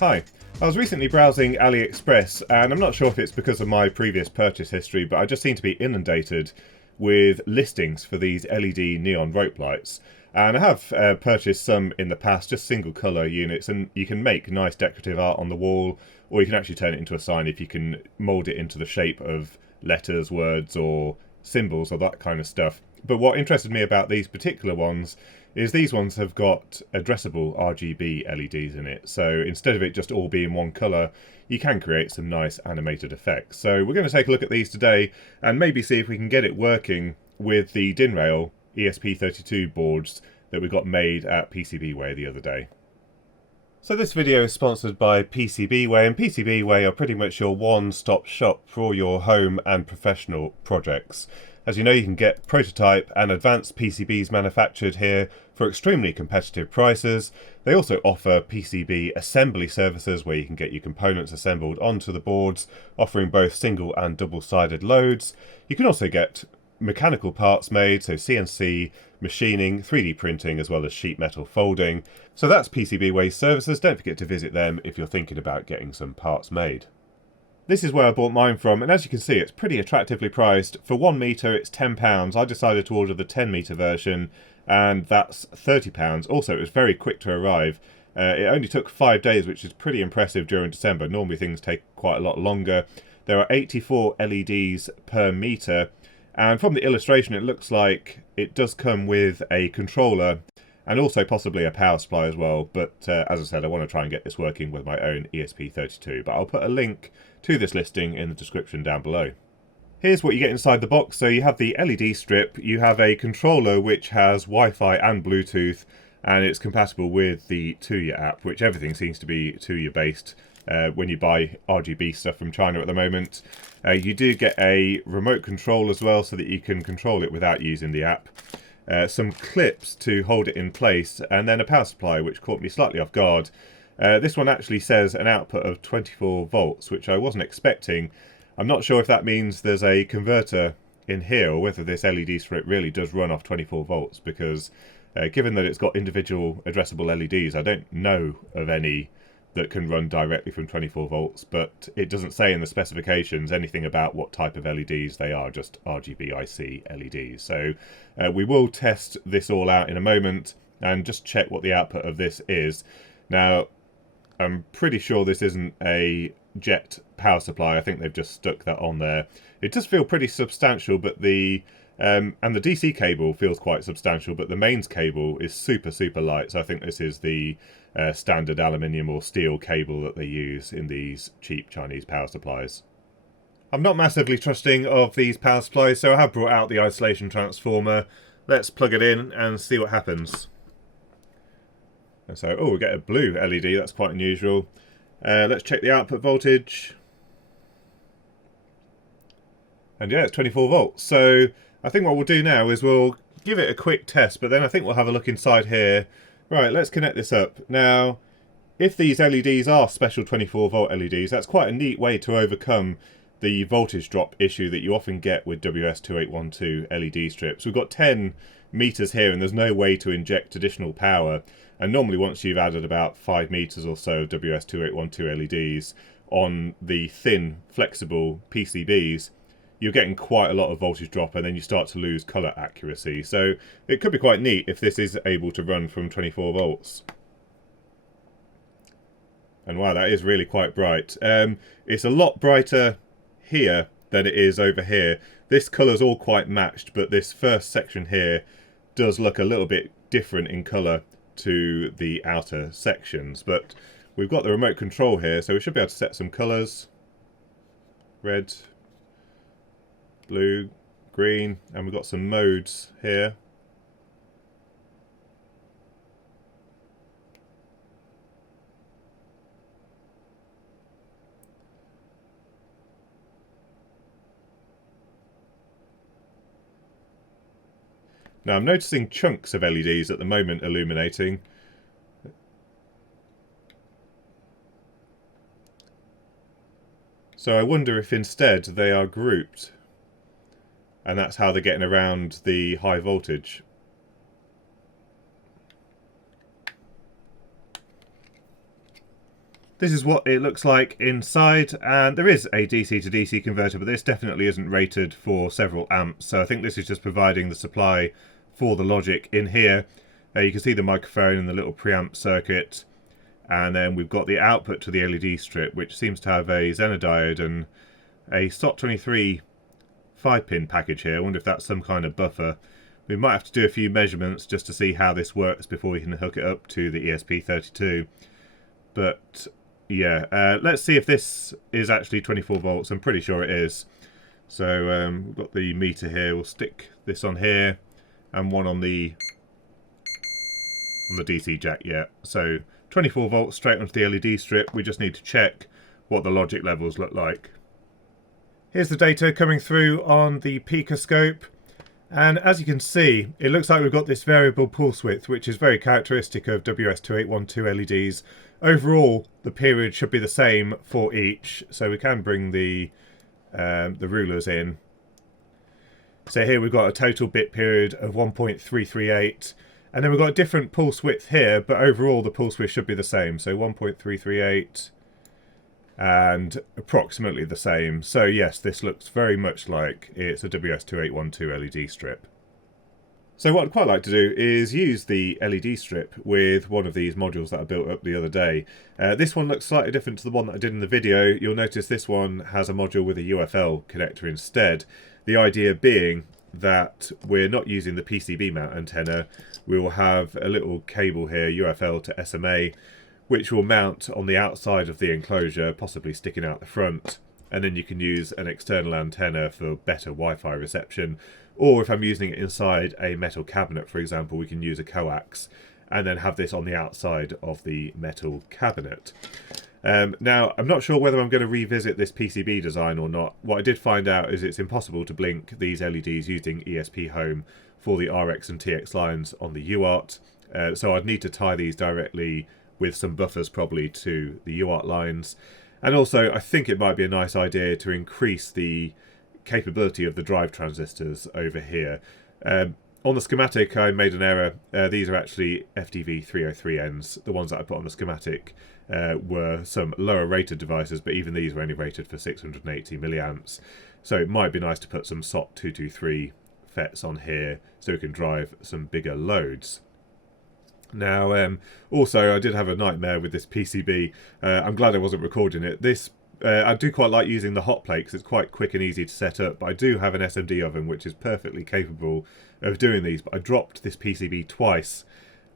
Hi, I was recently browsing AliExpress and I'm not sure if it's because of my previous purchase history, but I just seem to be inundated with listings for these LED neon rope lights. And I have purchased some in the past, just single colour units, and you can make nice decorative art on the wall, or you can actually turn it into a sign if you can mould it into the shape of letters, words or symbols or that kind of stuff. But what interested me about these particular ones is these ones have got addressable RGB LEDs in it. So instead of it just all being one colour, you can create some nice animated effects. So we're going to take a look at these today and maybe see if we can get it working with the DIN rail ESP32 boards that we got made at PCBWay the other day. So this video is sponsored by PCBWay, and PCBWay are pretty much your one-stop shop for all your home and professional projects. As you know, you can get prototype and advanced PCBs manufactured here for extremely competitive prices. They also offer PCB assembly services where you can get your components assembled onto the boards, offering both single and double-sided loads. You can also get mechanical parts made, so CNC machining, 3D printing, as well as sheet metal folding. So that's PCBWay's services. Don't forget to visit them if you're thinking about getting some parts made. This is where I bought mine from, and as you can see, it's pretty attractively priced. For 1 metre, it's £10. I decided to order the 10 metre version, and that's £30. Also, it was very quick to arrive. It only took 5 days, which is pretty impressive during December. Normally things take quite a lot longer. There are 84 LEDs per metre, and from the illustration it looks like it does come with a controller and also possibly a power supply as well, but as I said, I want to try and get this working with my own ESP32, but I'll put a link to this listing in the description down below. Here's what you get inside the box. So you have the LED strip, you have a controller which has Wi-Fi and Bluetooth, and it's compatible with the Tuya app, which everything seems to be Tuya based when you buy RGB stuff from China at the moment. You do get a remote control as well, so that you can control it without using the app. Some clips to hold it in place, and then a power supply, which caught me slightly off guard. This one actually says an output of 24 volts, which I wasn't expecting. I'm not sure if that means there's a converter in here, or whether this LED strip really does run off 24 volts, because given that it's got individual addressable LEDs, I don't know of any that can run directly from 24 volts, but it doesn't say in the specifications anything about what type of LEDs they are, just RGB IC LEDs. So we will test this all out in a moment and just check what the output of this is. Now, I'm pretty sure this isn't a jet power supply. I think they've just stuck that on there. It does feel pretty substantial, but the and the DC cable feels quite substantial, but the mains cable is super light. So I think this is the standard aluminium or steel cable that they use in these cheap Chinese power supplies. I'm not massively trusting of these power supplies, so I have brought out the isolation transformer. Let's plug it in and see what happens. And so, oh, we get a blue LED, that's quite unusual. Let's check the output voltage. And yeah, it's 24 volts. So I think what we'll do now is we'll give it a quick test, but then I think we'll have a look inside here. Right, let's connect this up. Now, if these LEDs are special 24 volt LEDs, that's quite a neat way to overcome the voltage drop issue that you often get with WS2812 LED strips. We've got 10 meters here and there's no way to inject additional power. And normally once you've added about 5 meters or so of WS2812 LEDs on the thin, flexible PCBs, you're getting quite a lot of voltage drop and then you start to lose colour accuracy. So it could be quite neat if this is able to run from 24 volts. And wow, that is really quite bright. It's a lot brighter here than it is over here. This colour's all quite matched, but this first section here does look a little bit different in colour to the outer sections. But we've got the remote control here, so we should be able to set some colours. Red, blue, green, and we've got some modes here. Now I'm noticing chunks of LEDs at the moment illuminating. So I wonder if instead they are grouped, and that's how they're getting around the high voltage. This is what it looks like inside, and there is a DC to DC converter, but this definitely isn't rated for several amps, so I think this is just providing the supply for the logic in here. You can see the microphone and the little preamp circuit, and then we've got the output to the LED strip, which seems to have a Zener diode and a SOT23 5-pin package here. I wonder if that's some kind of buffer. We might have to do a few measurements just to see how this works before we can hook it up to the ESP32. But yeah, let's see if this is actually 24 volts. I'm pretty sure it is. So we've got the meter here. We'll stick this on here and one on the DC jack. Yeah, so 24 volts straight onto the LED strip. We just need to check what the logic levels look like. Here's the data coming through on the Pico scope, and as you can see, it looks like we've got this variable pulse width, which is very characteristic of WS2812 LEDs. Overall, the period should be the same for each, so we can bring the rulers in. So here we've got a total bit period of 1.338, and then we've got a different pulse width here, but overall the pulse width should be the same, so 1.338 and approximately the same. So yes, this looks very much like it's a WS2812 LED strip. So what I'd quite like to do is use the LED strip with one of these modules that I built up the other day. This one looks slightly different to the one that I did in the video. You'll notice this one has a module with a UFL connector instead. The idea being that we're not using the PCB mount antenna. We will have a little cable here, UFL to SMA, which will mount on the outside of the enclosure, possibly sticking out the front, and then you can use an external antenna for better Wi-Fi reception, or if I'm using it inside a metal cabinet, for example, we can use a coax and then have this on the outside of the metal cabinet. Now, I'm not sure whether I'm going to revisit this PCB design or not. What I did find out is it's impossible to blink these LEDs using ESPhome for the RX and TX lines on the UART, so I'd need to tie these directly with some buffers probably to the UART lines. And also I think it might be a nice idea to increase the capability of the drive transistors over here. On the schematic I made an error. These are actually FDV303Ns. The ones that I put on the schematic were some lower rated devices, but even these were only rated for 680 milliamps. So it might be nice to put some SOT223 FETs on here so we can drive some bigger loads. Now, also, I did have a nightmare with this PCB. I'm glad I wasn't recording it. I do quite like using the hot plate because it's quite quick and easy to set up, but I do have an SMD oven which is perfectly capable of doing these, but I dropped this PCB twice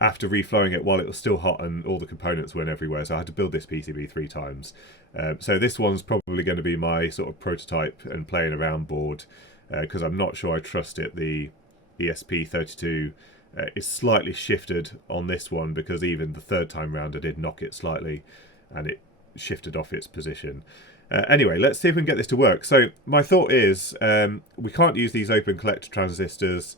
after reflowing it while it was still hot and all the components went everywhere, so I had to build this PCB 3 times. So this one's probably going to be my sort of prototype and playing around board, because I'm not sure I trust it. The ESP32 is slightly shifted on this one because even the third time round I did knock it slightly and it shifted off its position. Anyway, let's see if we can get this to work. So my thought is we can't use these open collector transistors.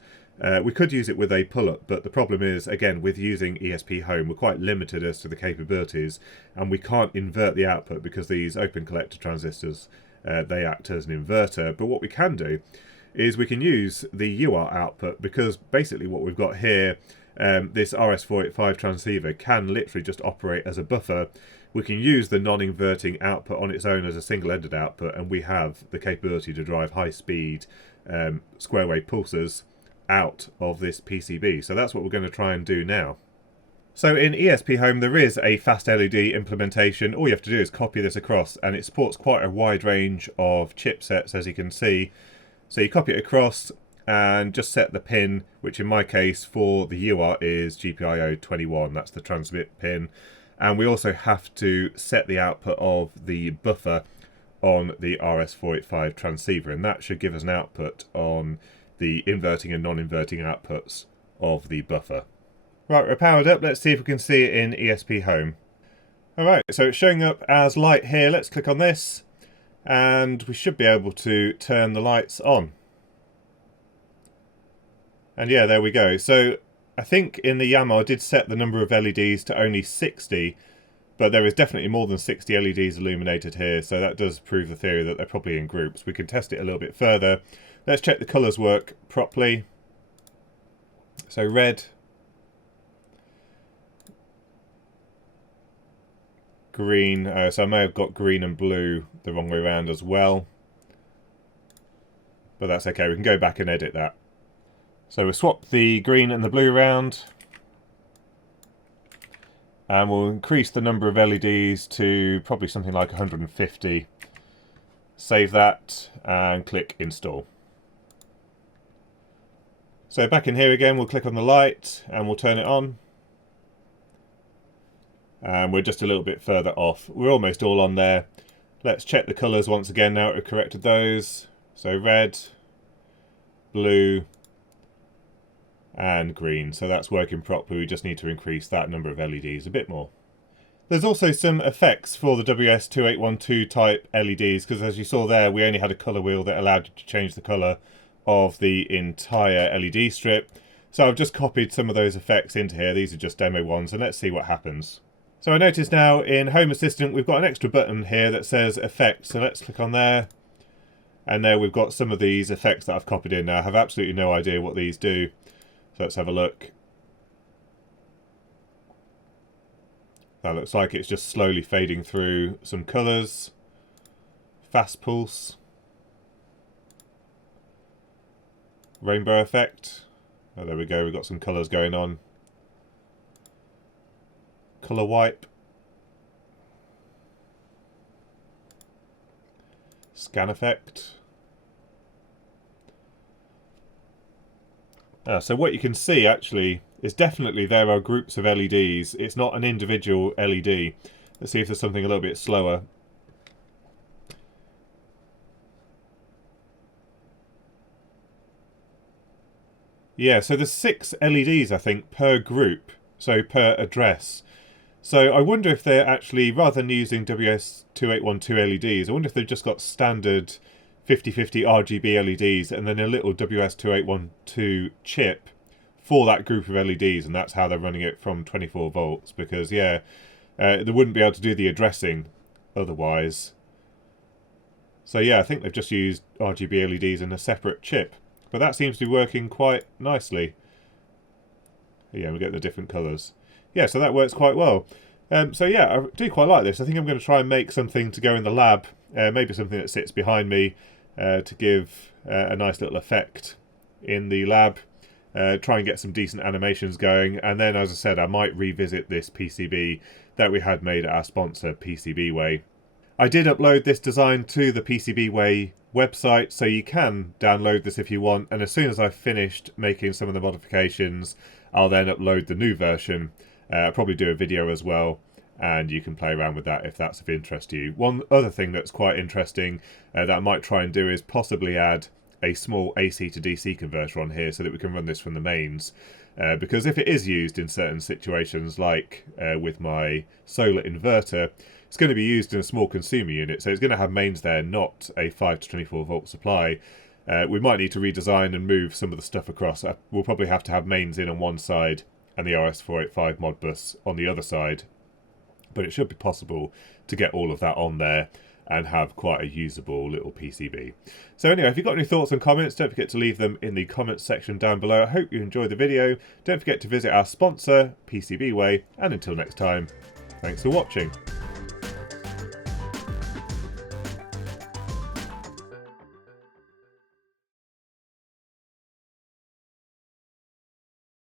We could use it with a pull-up, but the problem is, again, with using ESPhome, we're quite limited as to the capabilities, and we can't invert the output because these open collector transistors, they act as an inverter. But what we can do is we can use the UART output, because basically what we've got here, this RS485 transceiver can literally just operate as a buffer. We can use the non-inverting output on its own as a single-ended output, and we have the capability to drive high-speed square wave pulsers out of this PCB. So that's what we're going to try and do now. So in ESPhome there is a fast LED implementation. All you have to do is copy this across, and it supports quite a wide range of chipsets, as you can see. So you copy it across and just set the pin, which in my case for the UART is GPIO 21, that's the transmit pin. And we also have to set the output of the buffer on the RS485 transceiver, and that should give us an output on the inverting and non-inverting outputs of the buffer. Right, we're powered up. Let's see if we can see it in ESPhome. Alright, so it's showing up as light here. Let's click on this, and we should be able to turn the lights on. And yeah, there we go. So I think in the YAML I did set the number of LEDs to only 60, but there is definitely more than 60 LEDs illuminated here, so that does prove the theory that they're probably in groups. We can test it a little bit further. Let's check the colours work properly. So red, green, so I may have got green and blue the wrong way around as well. But that's okay, we can go back and edit that. So we'll swap the green and the blue around. And we'll increase the number of LEDs to probably something like 150. Save that and click install. So back in here again, we'll click on the light and we'll turn it on. And we're just a little bit further off. We're almost all on there. Let's check the colours once again now that we've corrected those. So red, blue and green. So that's working properly. We just need to increase that number of LEDs a bit more. There's also some effects for the WS2812 type LEDs, because as you saw there, we only had a colour wheel that allowed you to change the colour of the entire LED strip. So I've just copied some of those effects into here. These are just demo ones, and let's see what happens. So I notice now in Home Assistant we've got an extra button here that says effects, so let's click on there. And there we've got some of these effects that I've copied in now. I have absolutely no idea what these do. So let's have a look. That looks like it's just slowly fading through some colours. Fast pulse. Rainbow effect. Oh, there we go, we've got some colours going on. Colour wipe. Scan effect. So what you can see actually is definitely there are groups of LEDs. It's not an individual LED. Let's see if there's something a little bit slower. Yeah, so there's 6 LEDs, I think, per group, so per address. So I wonder if they're actually, rather than using WS2812 LEDs, I wonder if they've just got standard 5050 RGB LEDs and then a little WS2812 chip for that group of LEDs, and that's how they're running it from 24 volts, because, yeah, they wouldn't be able to do the addressing otherwise. So, yeah, I think they've just used RGB LEDs in a separate chip. But that seems to be working quite nicely. Yeah, we get the different colours. Yeah, so that works quite well. So yeah, I do quite like this. I think I'm going to try and make something to go in the lab. Maybe something that sits behind me to give a nice little effect in the lab. Try and get some decent animations going. And then, as I said, I might revisit this PCB that we had made at our sponsor, PCBWay. I did upload this design to the PCBWay website, so you can download this if you want, and as soon as I've finished making some of the modifications, I'll then upload the new version. I'll probably do a video as well, and you can play around with that if that's of interest to you. One other thing that's quite interesting that I might try and do is possibly add a small AC to DC converter on here so that we can run this from the mains. Because if it is used in certain situations, like with my solar inverter, it's going to be used in a small consumer unit, so it's going to have mains there, not a 5 to 24 volt supply. We might need to redesign and move some of the stuff across. We'll probably have to have mains in on one side and the RS485 Modbus on the other side. But it should be possible to get all of that on there and have quite a usable little PCB. So anyway, if you've got any thoughts and comments, don't forget to leave them in the comments section down below. I hope you enjoyed the video. Don't forget to visit our sponsor, PCBWay, and until next time, thanks for watching.